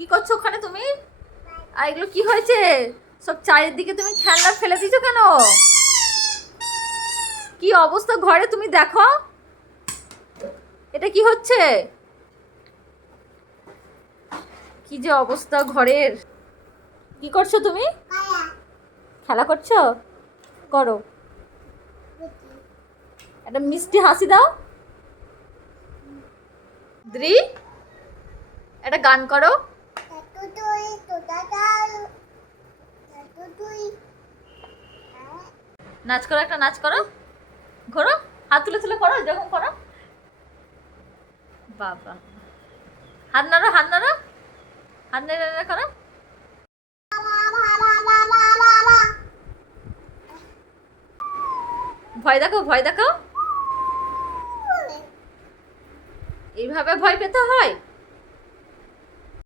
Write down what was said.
কি করছো ওখানে তুমি? আর এগুলো কি হয়েছে? সব চারিদিকে তুমি খেলনা ফেলে দিয়েছো কেন? কি অবস্থা ঘরে তুমি দেখো। এটা কি হচ্ছে? কি যে অবস্থা ঘরের। কি করছো তুমি? খেলা করছো? করো। একটা মিষ্টি হাসি দাও। দ্রি, একটা গান করো। নাচ করো, একটা নাচ করো। ঘোরো, হাত তুলে তুলে করো, যখন করো। বাবা, হাত নাড়ো, হাত নাড়ো, হাত নেড়ে নেড়ে করো। ভয় দেখাও, ভয় দেখাও। এইভাবে ভয় পেতে হয়?